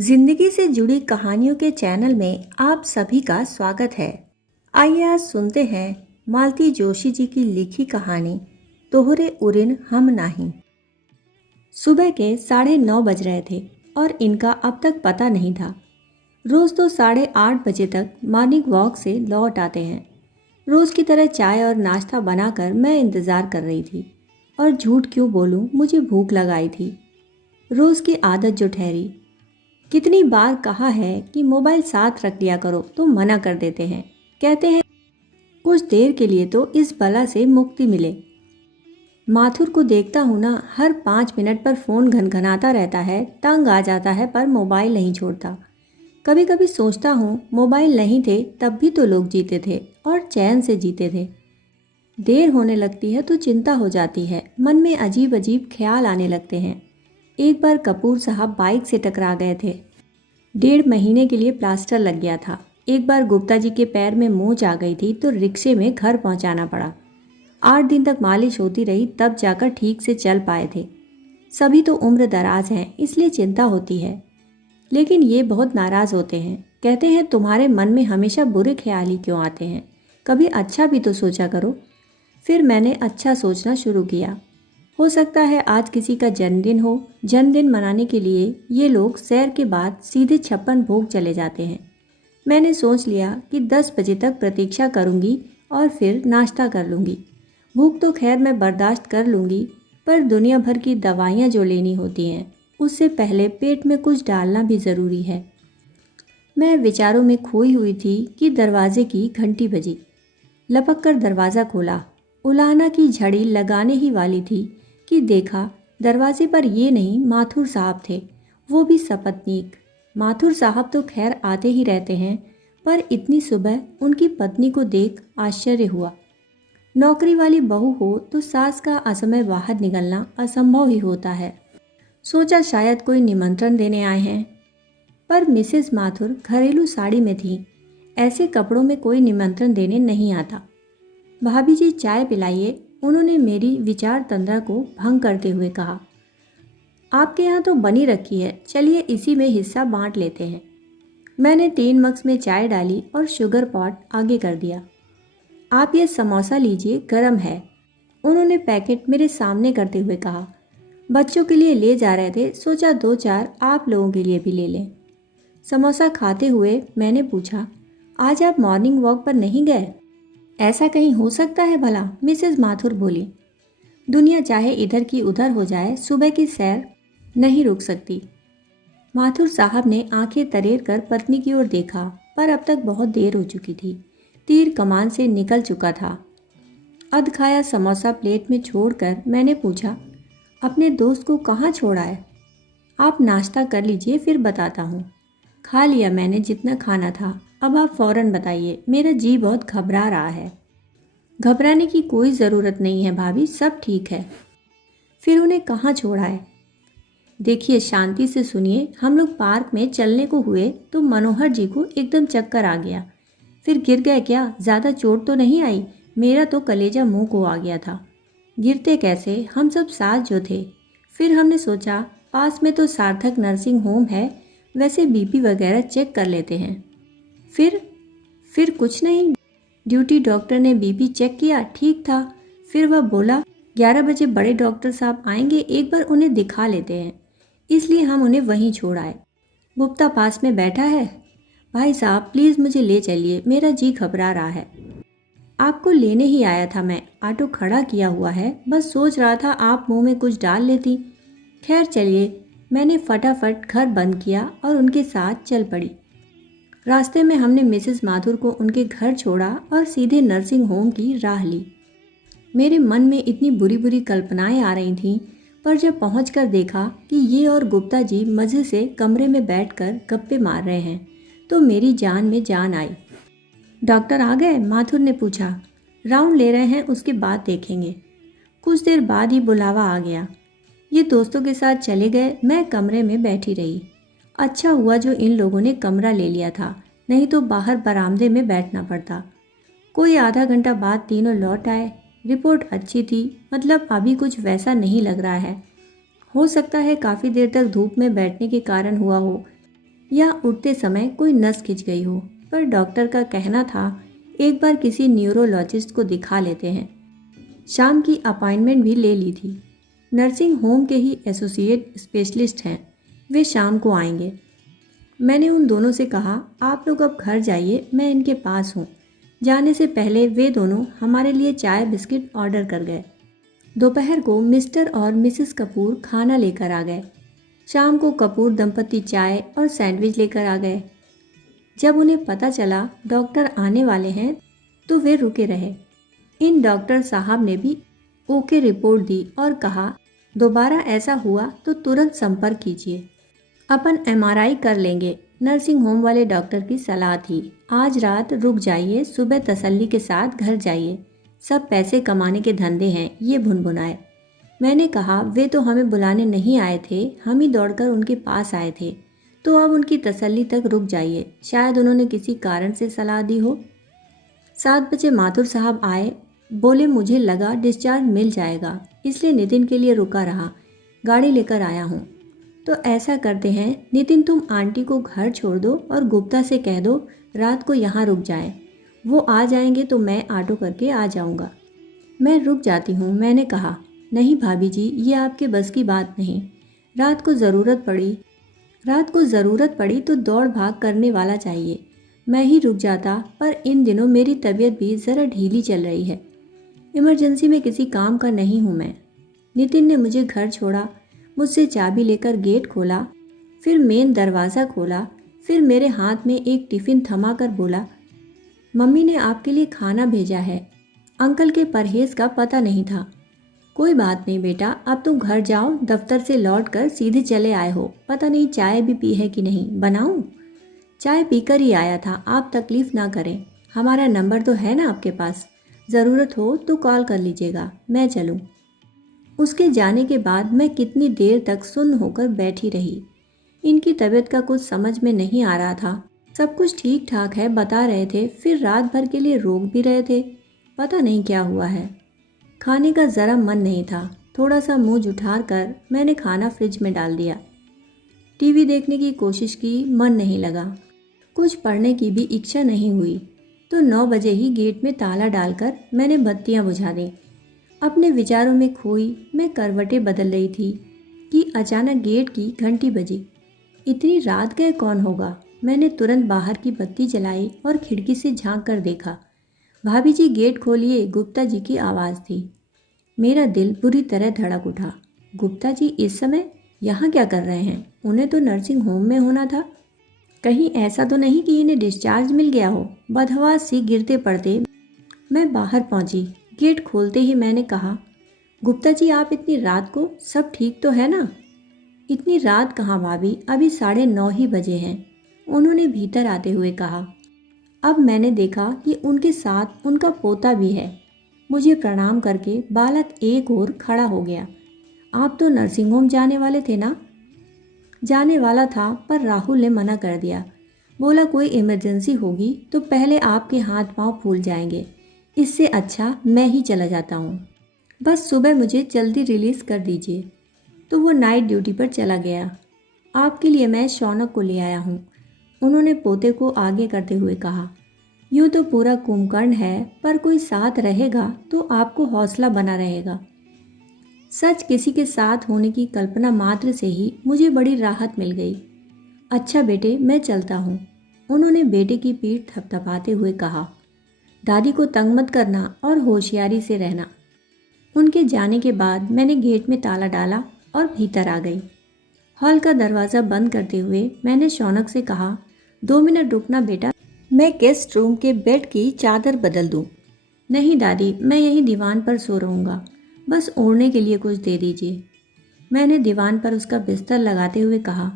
जिंदगी से जुड़ी कहानियों के चैनल में आप सभी का स्वागत है। आइए आज सुनते हैं मालती जोशी जी की लिखी कहानी तोहरे उरिन हम नाही। सुबह के 9:30 बज रहे थे और इनका अब तक पता नहीं था। रोज़ तो 8:30 बजे तक मॉर्निंग वॉक से लौट आते हैं। रोज़ की तरह चाय और नाश्ता बनाकर मैं इंतज़ार कर रही थी और झूठ क्यों बोलूं, मुझे भूख लगाई थी। रोज़ की आदत जो ठहरी। कितनी बार कहा है कि मोबाइल साथ रख लिया करो तो मना कर देते हैं। कहते हैं कुछ देर के लिए तो इस बला से मुक्ति मिले। माथुर को देखता हूँ ना, हर 5 मिनट पर फ़ोन घनघनाता रहता है, तंग आ जाता है पर मोबाइल नहीं छोड़ता। कभी कभी सोचता हूँ मोबाइल नहीं थे तब भी तो लोग जीते थे और चैन से जीते थे। देर होने लगती है तो चिंता हो जाती है, मन में अजीब अजीब ख्याल आने लगते हैं। एक बार कपूर साहब बाइक से टकरा गए थे। 1.5 महीने के लिए प्लास्टर लग गया था। एक बार गुप्ता जी के पैर में मोच आ गई थी तो रिक्शे में घर पहुंचाना पड़ा। 8 दिन तक मालिश होती रही तब जाकर ठीक से चल पाए थे। सभी तो उम्र दराज हैं इसलिए चिंता होती है, लेकिन ये बहुत नाराज़ होते हैं। कहते हैं तुम्हारे मन में हमेशा बुरे ख्याल ही क्यों आते हैं, कभी अच्छा भी तो सोचा करो। फिर मैंने अच्छा सोचना शुरू किया। हो सकता है आज किसी का जन्मदिन हो। जन्मदिन मनाने के लिए ये लोग सैर के बाद सीधे 56 भोग चले जाते हैं। मैंने सोच लिया कि 10 बजे तक प्रतीक्षा करूंगी और फिर नाश्ता कर लूंगी। भूख तो खैर मैं बर्दाश्त कर लूंगी, पर दुनिया भर की दवाइयाँ जो लेनी होती हैं उससे पहले पेट में कुछ डालना भी ज़रूरी है। मैं विचारों में खोई हुई थी कि दरवाजे की घंटी बजी। लपक कर दरवाज़ा खोला। उलाहना की झड़ी लगाने ही वाली थी कि देखा दरवाजे पर ये नहीं माथुर साहब थे, वो भी सपत्नीक। माथुर साहब तो खैर आते ही रहते हैं, पर इतनी सुबह उनकी पत्नी को देख आश्चर्य हुआ। नौकरी वाली बहू हो तो सास का असमय बाहर निकलना असंभव ही होता है। सोचा शायद कोई निमंत्रण देने आए हैं, पर मिसेस माथुर घरेलू साड़ी में थी। ऐसे कपड़ों में कोई निमंत्रण देने नहीं आता। भाभी जी चाय पिलाइए, उन्होंने मेरी विचार तंद्रा को भंग करते हुए कहा। आपके यहाँ तो बनी रखी है, चलिए इसी में हिस्सा बांट लेते हैं। मैंने 3 मग्स में चाय डाली और शुगर पॉट आगे कर दिया। आप ये समोसा लीजिए, गरम है, उन्होंने पैकेट मेरे सामने करते हुए कहा। बच्चों के लिए ले जा रहे थे, सोचा 2-4 आप लोगों के लिए भी ले लें। समोसा खाते हुए मैंने पूछा, आज आप मॉर्निंग वॉक पर नहीं गए? ऐसा कहीं हो सकता है भला? मिसेस माथुर बोली। दुनिया चाहे इधर की उधर हो जाए, सुबह की सैर नहीं रुक सकती। माथुर साहब ने आंखें तरेर कर पत्नी की ओर देखा, पर अब तक बहुत देर हो चुकी थी। तीर कमान से निकल चुका था। अध खाया समोसा प्लेट में छोड़कर मैंने पूछा, अपने दोस्त को कहाँ छोड़ा है? आप नाश्ता कर लीजिए, फिर बताता हूँ। खा लिया मैंने जितना खाना था, अब आप फौरन बताइए, मेरा जी बहुत घबरा रहा है। घबराने की कोई ज़रूरत नहीं है भाभी, सब ठीक है। फिर उन्हें कहाँ छोड़ा है? देखिए शांति से सुनिए, हम लोग पार्क में चलने को हुए तो मनोहर जी को एकदम चक्कर आ गया। फिर गिर गए क्या? ज़्यादा चोट तो नहीं आई? मेरा तो कलेजा मुंह को आ गया था। गिरते कैसे, हम सब साथ जो थे। फिर हमने सोचा पास में तो सार्थक नर्सिंग होम है, वैसे बीपी वगैरह चेक कर लेते हैं। फिर कुछ नहीं। ड्यूटी डॉक्टर ने बीपी चेक किया, ठीक था। फिर वह बोला 11 बजे बड़े डॉक्टर साहब आएंगे, एक बार उन्हें दिखा लेते हैं। इसलिए हम उन्हें वहीं छोड़ आए। गुप्ता पास में बैठा है। भाई साहब प्लीज़ मुझे ले चलिए, मेरा जी घबरा रहा है। आपको लेने ही आया था मैं, ऑटो खड़ा किया हुआ है, बस सोच रहा था आप मुंह में कुछ डाल लेती। खैर चलिए। मैंने फटाफट घर बंद किया और उनके साथ चल पड़ी। रास्ते में हमने मिसेस माथुर को उनके घर छोड़ा और सीधे नर्सिंग होम की राह ली। मेरे मन में इतनी बुरी बुरी कल्पनाएं आ रही थीं, पर जब पहुंचकर देखा कि ये और गुप्ता जी मज़े से कमरे में बैठकर गप्पे मार रहे हैं तो मेरी जान में जान आई। डॉक्टर आ गए? माथुर ने पूछा। राउंड ले रहे हैं, उसके बाद देखेंगे। कुछ देर बाद ही बुलावा आ गया। ये दोस्तों के साथ चले गए, मैं कमरे में बैठी रही। अच्छा हुआ जो इन लोगों ने कमरा ले लिया था, नहीं तो बाहर बरामदे में बैठना पड़ता। कोई आधा घंटा बाद तीनों लौट आए। रिपोर्ट अच्छी थी, मतलब अभी कुछ वैसा नहीं लग रहा है। हो सकता है काफ़ी देर तक धूप में बैठने के कारण हुआ हो। या उठते समय कोई नस खिंच गई हो। पर डॉक्टर का कहना था एक बार किसी न्यूरोलॉजिस्ट को दिखा लेते हैं। शाम की अपॉइंटमेंट भी ले ली थी। नर्सिंग होम के ही एसोसिएट स्पेशलिस्ट हैं, वे शाम को आएंगे। मैंने उन दोनों से कहा आप लोग अब घर जाइए, मैं इनके पास हूँ। जाने से पहले वे दोनों हमारे लिए चाय बिस्किट ऑर्डर कर गए। दोपहर को मिस्टर और मिसेस कपूर खाना लेकर आ गए। शाम को कपूर दंपति चाय और सैंडविच लेकर आ गए। जब उन्हें पता चला डॉक्टर आने वाले हैं तो वे रुके रहे। इन डॉक्टर साहब ने भी ओके रिपोर्ट दी और कहा दोबारा ऐसा हुआ तो तुरंत संपर्क कीजिए, अपन एमआरआई कर लेंगे। नर्सिंग होम वाले डॉक्टर की सलाह थी आज रात रुक जाइए, सुबह तसल्ली के साथ घर जाइए, सब पैसे कमाने के धंधे हैं, ये भुनभुनाए। मैंने कहा वे तो हमें बुलाने नहीं आए थे, हम ही दौड़कर उनके पास आए थे, तो अब उनकी तसल्ली तक रुक जाइए, शायद उन्होंने किसी कारण से सलाह दी हो। 7 बजे माथुर साहब आए, बोले मुझे लगा डिस्चार्ज मिल जाएगा, इसलिए नितिन के लिए रुका रहा, गाड़ी लेकर आया हूँ। तो ऐसा करते हैं नितिन, तुम आंटी को घर छोड़ दो और गुप्ता से कह दो रात को यहाँ रुक जाएं। वो आ जाएंगे तो मैं ऑटो करके आ जाऊँगा। मैं रुक जाती हूँ, मैंने कहा। नहीं भाभी जी, ये आपके बस की बात नहीं। रात को ज़रूरत पड़ी तो दौड़ भाग करने वाला चाहिए। मैं ही रुक जाता, पर इन दिनों मेरी तबीयत भी ज़रा ढीली चल रही है। इमरजेंसी में किसी काम का नहीं हूँ मैं। नितिन ने मुझे घर छोड़ा, मुझसे चाबी लेकर गेट खोला, फिर मेन दरवाज़ा खोला, फिर मेरे हाथ में एक टिफ़िन थमा कर बोला मम्मी ने आपके लिए खाना भेजा है। अंकल के परहेज़ का पता नहीं था। कोई बात नहीं बेटा, अब तुम घर जाओ, दफ्तर से लौटकर सीधे चले आए हो, पता नहीं चाय भी पी है कि नहीं, बनाऊं? चाय पीकर ही आया था, आप तकलीफ़ ना करें। हमारा नंबर तो है ना आपके पास, ज़रूरत हो तो कॉल कर लीजिएगा, मैं चलूं। उसके जाने के बाद मैं कितनी देर तक सुन्न होकर बैठी रही। इनकी तबीयत का कुछ समझ में नहीं आ रहा था। सब कुछ ठीक ठाक है बता रहे थे, फिर रात भर के लिए रोक भी रहे थे, पता नहीं क्या हुआ है। खाने का ज़रा मन नहीं था। थोड़ा सा मुंह जुठार कर मैंने खाना फ्रिज में डाल दिया। टीवी देखने की कोशिश की, मन नहीं लगा। कुछ पढ़ने की भी इच्छा नहीं हुई। तो 9 बजे ही गेट में ताला डालकर मैंने बत्तियां बुझा दी। अपने विचारों में खोई मैं करवटें बदल रही थी कि अचानक गेट की घंटी बजी। इतनी रात गए कौन होगा? मैंने तुरंत बाहर की बत्ती जलाई और खिड़की से झांक कर देखा। भाभी जी गेट खोलिए, गुप्ता जी की आवाज़ थी। मेरा दिल बुरी तरह धड़क उठा। गुप्ता जी इस समय यहाँ क्या कर रहे हैं? उन्हें तो नर्सिंग होम में होना था। कहीं ऐसा तो नहीं कि इन्हें डिस्चार्ज मिल गया हो? बदहवास सी गिरते पड़ते मैं बाहर पहुँची। गेट खोलते ही मैंने कहा, गुप्ता जी आप इतनी रात को, सब ठीक तो है ना? इतनी रात कहाँ भाभी, अभी 9:30 ही बजे हैं, उन्होंने भीतर आते हुए कहा। अब मैंने देखा कि उनके साथ उनका पोता भी है। मुझे प्रणाम करके बालक एक ओर खड़ा हो गया। आप तो नर्सिंग होम जाने वाले थे ना? जाने वाला था, पर राहुल ने मना कर दिया। बोला कोई इमरजेंसी होगी तो पहले आपके हाथ पांव फूल जाएंगे, इससे अच्छा मैं ही चला जाता हूँ। बस सुबह मुझे जल्दी रिलीज़ कर दीजिए। तो वो नाइट ड्यूटी पर चला गया। आपके लिए मैं शौनक को ले आया हूँ, उन्होंने पोते को आगे करते हुए कहा। यूँ तो पूरा कुंभकर्ण है, पर कोई साथ रहेगा तो आपको हौसला बना रहेगा। सच किसी के साथ होने की कल्पना मात्र से ही मुझे बड़ी राहत मिल गई। अच्छा बेटे, मैं चलता हूँ, उन्होंने बेटे की पीठ थपथपाते हुए कहा। दादी को तंग मत करना और होशियारी से रहना। उनके जाने के बाद मैंने गेट में ताला डाला और भीतर आ गई। हॉल का दरवाज़ा बंद करते हुए मैंने शौनक से कहा, 2 मिनट रुकना बेटा, मैं गेस्ट रूम के बेड की चादर बदल दूं। नहीं दादी, मैं यहीं दीवान पर सो रहूँगा, बस ओढ़ने के लिए कुछ दे दीजिए। मैंने दीवान पर उसका बिस्तर लगाते हुए कहा,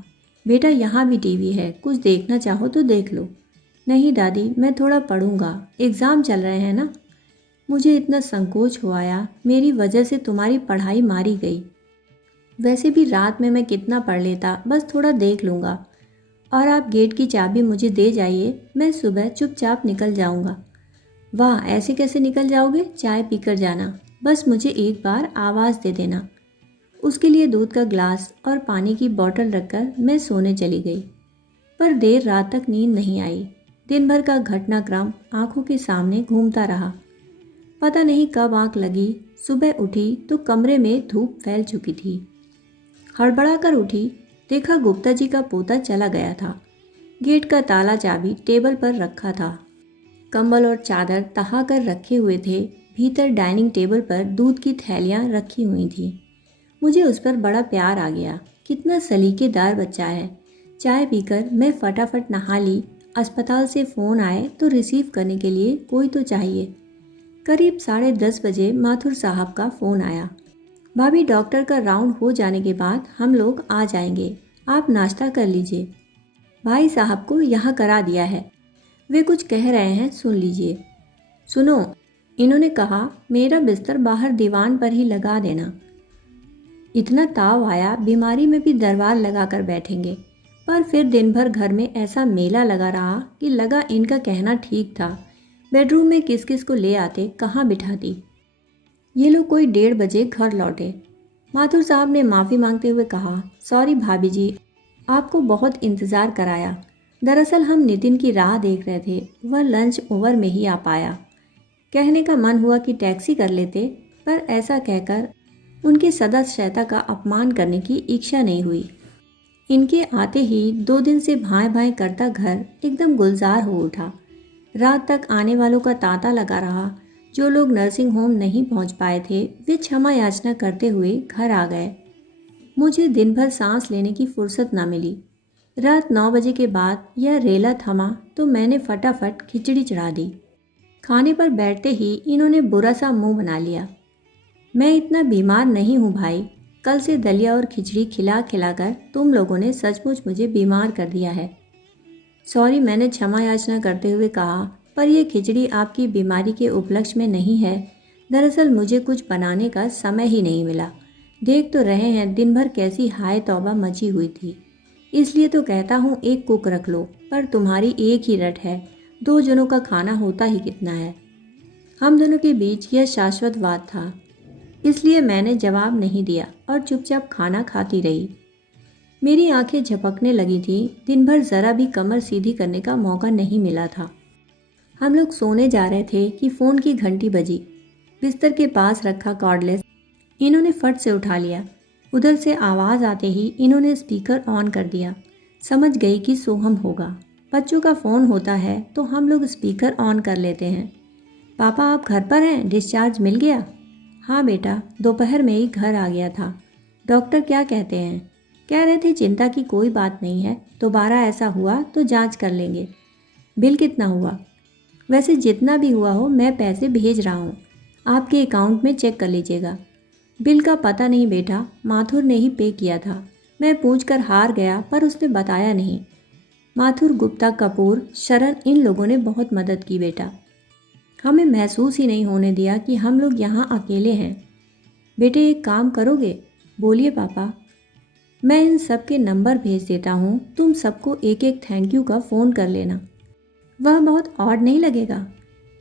बेटा यहाँ भी टीवी है, कुछ देखना चाहो तो देख लो। नहीं दादी, मैं थोड़ा पढ़ूंगा, एग्ज़ाम चल रहे हैं ना। मुझे इतना संकोच हो आया, मेरी वजह से तुम्हारी पढ़ाई मारी गई। वैसे भी रात में मैं कितना पढ़ लेता, बस थोड़ा देख लूँगा। और आप गेट की चाबी मुझे दे जाइए, मैं सुबह चुपचाप निकल जाऊँगा। वाह, ऐसे कैसे निकल जाओगे? चाय पीकर जाना, बस मुझे एक बार आवाज़ दे देना। उसके लिए दूध का ग्लास और पानी की बोतल रखकर मैं सोने चली गई। पर देर रात तक नींद नहीं आई। दिन भर का घटनाक्रम आंखों के सामने घूमता रहा। पता नहीं कब आंख लगी। सुबह उठी तो कमरे में धूप फैल चुकी थी। हड़बड़ा कर उठी, देखा गुप्ता जी का पोता चला गया था। गेट का ताला चाबी टेबल पर रखा था। कंबल और चादर तहा कर रखे हुए थे। भीतर डाइनिंग टेबल पर दूध की थैलियाँ रखी हुई थीं। मुझे उस पर बड़ा प्यार आ गया। कितना सलीकेदार बच्चा है। चाय पीकर मैं फटाफट नहा ली। अस्पताल से फ़ोन आए तो रिसीव करने के लिए कोई तो चाहिए। करीब 10:30 बजे माथुर साहब का फ़ोन आया। भाभी, डॉक्टर का राउंड हो जाने के बाद हम लोग आ जाएंगे, आप नाश्ता कर लीजिए। भाई साहब को यहाँ करा दिया है, वे कुछ कह रहे हैं, सुन लीजिए। सुनो, इन्होंने कहा मेरा बिस्तर बाहर दीवान पर ही लगा देना। इतना ताव आया, बीमारी में भी दरबार लगा कर बैठेंगे। पर फिर दिन भर घर में ऐसा मेला लगा रहा कि लगा इनका कहना ठीक था। बेडरूम में किस किस को ले आते, कहाँ बिठाती। ये लोग कोई 1:30 बजे घर लौटे। माथुर साहब ने माफ़ी मांगते हुए कहा, सॉरी भाभी जी, आपको बहुत इंतज़ार कराया। दरअसल हम नितिन की राह देख रहे थे, वह लंच ओवर में ही आ पाया। कहने का मन हुआ कि टैक्सी कर लेते, पर ऐसा कहकर उनके सदाशयता का अपमान करने की इच्छा नहीं हुई। इनके आते ही 2 दिन से भाएं भाएं करता घर एकदम गुलजार हो उठा। रात तक आने वालों का तांता लगा रहा। जो लोग नर्सिंग होम नहीं पहुंच पाए थे, वे क्षमा याचना करते हुए घर आ गए। मुझे दिन भर सांस लेने की फुर्सत न मिली। रात 9 बजे के बाद यह रेला थमा तो मैंने फटाफट खिचड़ी चढ़ा दी। खाने पर बैठते ही इन्होंने बुरा सा मुंह बना लिया। मैं इतना बीमार नहीं हूँ भाई, कल से दलिया और खिचड़ी खिला खिलाकर तुम लोगों ने सचमुच मुझे बीमार कर दिया है। सॉरी, मैंने क्षमा याचना करते हुए कहा, पर यह खिचड़ी आपकी बीमारी के उपलक्ष्य में नहीं है। दरअसल मुझे कुछ बनाने का समय ही नहीं मिला। देख तो रहे हैं दिन भर कैसी हाय तौबा मची हुई थी। इसलिए तो कहता हूँ एक कुक रख लो, पर तुम्हारी एक ही रट है। 2 जनों का खाना होता ही कितना है। हम दोनों के बीच यह शाश्वत वाद था। इसलिए मैंने जवाब नहीं दिया और चुपचाप खाना खाती रही। मेरी आंखें झपकने लगी थी। दिन भर ज़रा भी कमर सीधी करने का मौका नहीं मिला था। हम लोग सोने जा रहे थे कि फ़ोन की घंटी बजी। बिस्तर के पास रखा कॉर्डलेस इन्होंने फट से उठा लिया। उधर से आवाज़ आते ही इन्होंने स्पीकर ऑन कर दिया। समझ गई कि सोहम होगा। बच्चों का फ़ोन होता है तो हम लोग स्पीकर ऑन कर लेते हैं। पापा, आप घर पर हैं? डिस्चार्ज मिल गया? हाँ बेटा, दोपहर में ही घर आ गया था। डॉक्टर क्या कहते हैं? कह रहे थे चिंता की कोई बात नहीं है, दोबारा ऐसा हुआ तो जांच कर लेंगे। बिल कितना हुआ? वैसे जितना भी हुआ हो मैं पैसे भेज रहा हूँ, आपके अकाउंट में चेक कर लीजिएगा। बिल का पता नहीं बेटा, माथुर ने ही पे किया था। मैं पूछकर हार गया पर उसने बताया नहीं। माथुर, गुप्ता, कपूर, शरण, इन लोगों ने बहुत मदद की बेटा। हमें महसूस ही नहीं होने दिया कि हम लोग यहाँ अकेले हैं। बेटे एक काम करोगे? बोलिए पापा। मैं इन सब के नंबर भेज देता हूँ, तुम सबको एक एक थैंक यू का फ़ोन कर लेना। वह बहुत ऑड नहीं लगेगा?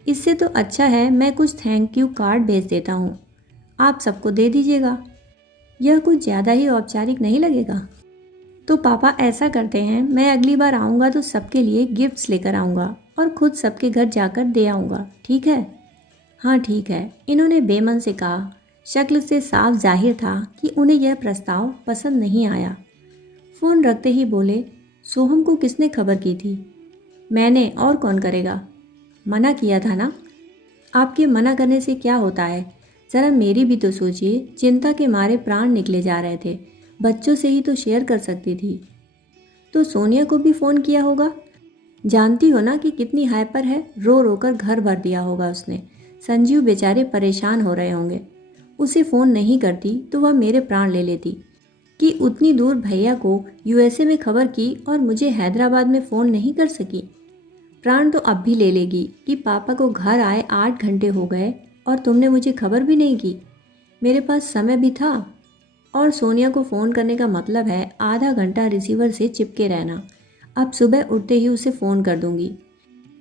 इससे तो अच्छा है मैं कुछ थैंक यू कार्ड भेज देता हूँ, आप सबको दे दीजिएगा। यह कुछ ज़्यादा ही औपचारिक नहीं लगेगा? तो पापा ऐसा करते हैं, मैं अगली बार आऊँगा तो सबके लिए गिफ्ट्स लेकर आऊँगा और खुद सबके घर जाकर दे आऊँगा, ठीक है? हाँ ठीक है, इन्होंने बेमन से कहा। शक्ल से साफ जाहिर था कि उन्हें यह प्रस्ताव पसंद नहीं आया। फ़ोन रखते ही बोले, सोहम को किसने खबर की थी? मैंने, और कौन करेगा? मना किया था ना? आपके मना करने से क्या होता है? ज़रा मेरी भी तो सोचिए, चिंता के मारे प्राण निकले जा रहे थे। बच्चों से ही तो शेयर कर सकती थी। तो सोनिया को भी फ़ोन किया होगा? जानती हो ना कि कितनी हाइपर है, रो रो कर घर भर दिया होगा उसने। संजीव बेचारे परेशान हो रहे होंगे। उसे फ़ोन नहीं करती तो वह मेरे प्राण ले लेती। कि उतनी दूर भैया को यूएसए में खबर की और मुझे हैदराबाद में फ़ोन नहीं कर सकी। प्राण तो अब भी ले लेगी कि पापा को घर आए 8 घंटे हो गए और तुमने मुझे खबर भी नहीं की। मेरे पास समय भी था। और सोनिया को फ़ोन करने का मतलब है आधा घंटा रिसीवर से चिपके रहना। अब सुबह उठते ही उसे फ़ोन कर दूंगी।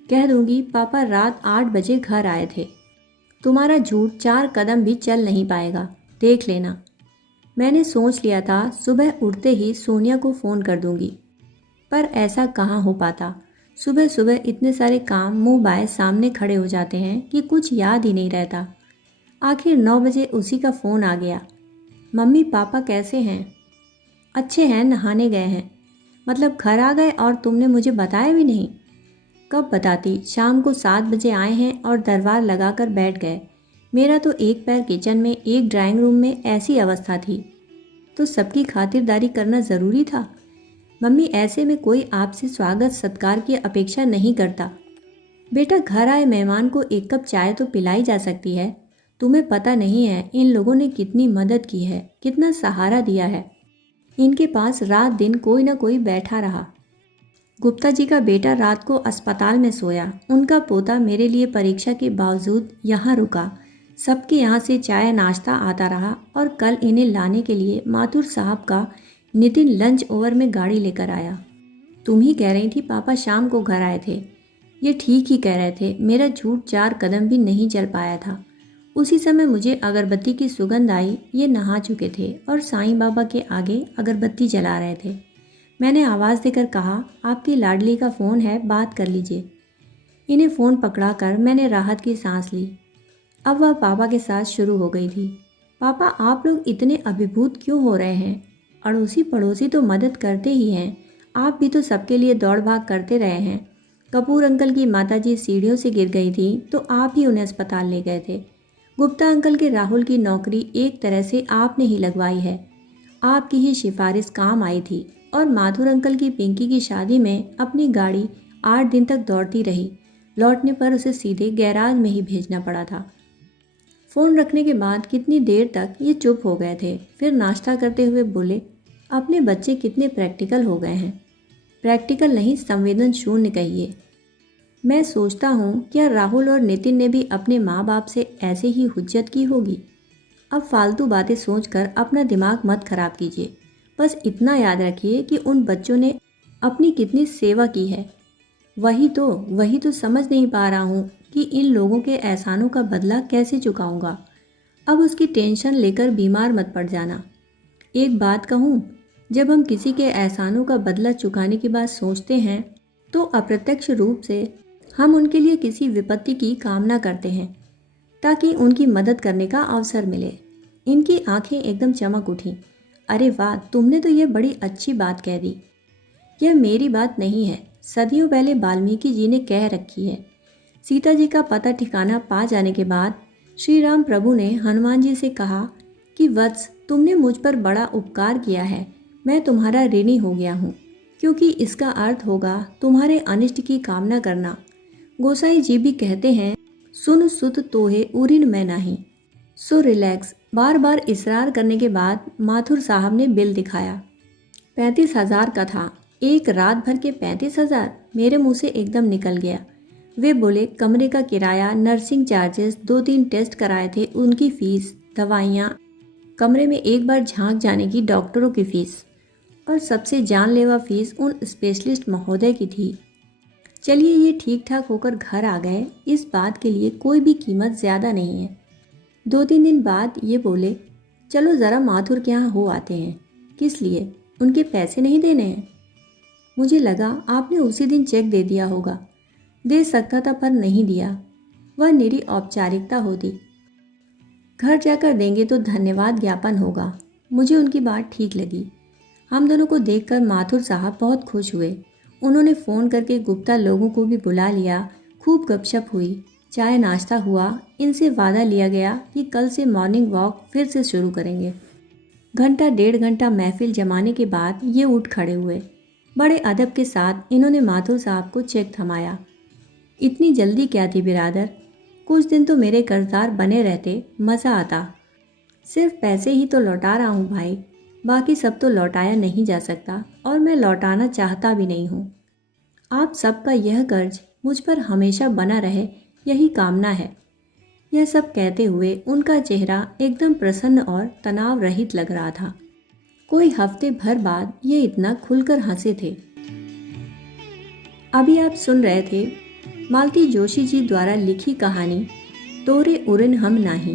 कह दूंगी पापा रात 8 बजे घर आए थे। तुम्हारा झूठ 4 कदम भी चल नहीं पाएगा, देख लेना। मैंने सोच लिया था सुबह उठते ही सोनिया को फ़ोन कर दूंगी। पर ऐसा कहाँ हो पाता। सुबह सुबह इतने सारे काम मुंह बाएं सामने खड़े हो जाते हैं कि कुछ याद ही नहीं रहता। आखिर 9 बजे उसी का फ़ोन आ गया। मम्मी पापा कैसे हैं? अच्छे हैं, नहाने गए हैं। मतलब घर आ गए और तुमने मुझे बताया भी नहीं? कब बताती, शाम को 7 बजे आए हैं और दरबार लगाकर बैठ गए। मेरा तो एक पैर किचन में, एक ड्राइंग रूम में, ऐसी अवस्था थी। तो सबकी खातिरदारी करना ज़रूरी था। मम्मी ऐसे में कोई आपसे स्वागत सत्कार की अपेक्षा नहीं करता। बेटा, घर आए मेहमान को एक कप चाय तो पिलाई जा सकती है। तुम्हें पता नहीं है इन लोगों ने कितनी मदद की है, कितना सहारा दिया है। इनके पास रात दिन कोई ना कोई बैठा रहा। गुप्ता जी का बेटा रात को अस्पताल में सोया। उनका पोता मेरे लिए परीक्षा के बावजूद यहाँ रुका। सबके यहाँ से चाय नाश्ता आता रहा और कल इन्हें लाने के लिए माथुर साहब का नितिन लंच ओवर में गाड़ी लेकर आया। तुम ही कह रही थी पापा शाम को घर आए थे। ये ठीक ही कह रहे थे। मेरा झूठ 4 कदम भी नहीं चल पाया था। उसी समय मुझे अगरबत्ती की सुगंध आई। ये नहा चुके थे और साईं बाबा के आगे अगरबत्ती जला रहे थे। मैंने आवाज़ देकर कहा, आपकी लाडली का फ़ोन है, बात कर लीजिए। इन्हें फ़ोन पकड़ाकर मैंने राहत की सांस ली। अब वह पापा के साथ शुरू हो गई थी। पापा, आप लोग इतने अभिभूत क्यों हो रहे हैं? अड़ोसी पड़ोसी तो मदद करते ही हैं। आप भी तो सबके लिए दौड़ भाग करते रहे हैं। कपूर अंकल की माताजी सीढ़ियों से गिर गई थी तो आप ही उन्हें अस्पताल ले गए थे। गुप्ता अंकल के राहुल की नौकरी एक तरह से आपने ही लगवाई है। आपकी ही सिफारिश काम आई थी। और माथुर अंकल की पिंकी की शादी में अपनी गाड़ी 8 दिन तक दौड़ती रही। लौटने पर उसे सीधे गैराज में ही भेजना पड़ा था। फ़ोन रखने के बाद कितनी देर तक ये चुप हो गए थे। फिर नाश्ता करते हुए बोले, अपने बच्चे कितने प्रैक्टिकल हो गए हैं। प्रैक्टिकल नहीं, संवेदन शून्य कहिए। मैं सोचता हूँ क्या राहुल और नितिन ने भी अपने माँ बाप से ऐसे ही हुज्जत की होगी। अब फालतू बातें सोचकर अपना दिमाग मत खराब कीजिए। बस इतना याद रखिए कि उन बच्चों ने अपनी कितनी सेवा की है। वही तो समझ नहीं पा रहा हूँ कि इन लोगों के एहसानों का बदला कैसे चुकाऊंगा। अब उसकी टेंशन लेकर बीमार मत पड़ जाना। एक बात कहूँ, जब हम किसी के एहसानों का बदला चुकाने की बात सोचते हैं तो अप्रत्यक्ष रूप से हम उनके लिए किसी विपत्ति की कामना करते हैं ताकि उनकी मदद करने का अवसर मिले। इनकी आंखें एकदम चमक उठीं। अरे वाह, तुमने तो ये बड़ी अच्छी बात कह दी। यह मेरी बात नहीं है, सदियों पहले वाल्मीकि जी ने कह रखी है। सीता जी का पता ठिकाना पा जाने के बाद श्री राम प्रभु ने हनुमान जी से कहा कि वत्स, तुमने मुझ पर बड़ा उपकार किया है। मैं तुम्हारा ऋणी हो गया हूँ, क्योंकि इसका अर्थ होगा तुम्हारे अनिष्ट की कामना करना। गोसाई जी भी कहते हैं, सुन सुत तोहे उरिन मैं नहीं। So relax. बार बार इसरार करने के बाद माथुर साहब ने बिल दिखाया। 35,000 का था। एक रात भर के 35,000 मेरे मुंह से एकदम निकल गया। वे बोले, कमरे का किराया, नर्सिंग चार्जेस, 2-3 टेस्ट कराए थे उनकी फीस, दवाइयाँ, कमरे में एक बार झांक जाने की डॉक्टरों की फीस, और सबसे जानलेवा फीस उन स्पेशलिस्ट महोदय की थी। चलिए, ये ठीक ठाक होकर घर आ गए, इस बात के लिए कोई भी कीमत ज़्यादा नहीं है। 2-3 दिन बाद ये बोले, चलो ज़रा माथुर के यहाँ हो आते हैं। किस लिए? उनके पैसे नहीं देने हैं। मुझे लगा आपने उसी दिन चेक दे दिया होगा। दे सकता था पर नहीं दिया, वह निरी औपचारिकता होती। घर जाकर देंगे तो धन्यवाद ज्ञापन होगा। मुझे उनकी बात ठीक लगी। हम दोनों को देखकर माथुर साहब बहुत खुश हुए। उन्होंने फ़ोन करके गुप्ता लोगों को भी बुला लिया। खूब गपशप हुई, चाय नाश्ता हुआ। इनसे वादा लिया गया कि कल से मॉर्निंग वॉक फिर से शुरू करेंगे। घंटा 1.5 घंटा महफिल जमाने के बाद ये उठ खड़े हुए। बड़े अदब के साथ इन्होंने माथुर साहब को चेक थमाया। इतनी जल्दी क्या थी बिरादर? कुछ दिन तो मेरे कर्जदार बने रहते, मज़ा आता। सिर्फ पैसे ही तो लौटा रहा हूँ भाई, बाकी सब तो लौटाया नहीं जा सकता और मैं लौटाना चाहता भी नहीं हूँ। आप सबका यह कर्ज मुझ पर हमेशा बना रहे, यही कामना है। यह सब कहते हुए उनका चेहरा एकदम प्रसन्न और तनाव रहित लग रहा था। कोई हफ्ते भर बाद ये इतना खुलकर हंसे थे। अभी आप सुन रहे थे मालती जोशी जी द्वारा लिखी कहानी तोरे उरिन हम नाही।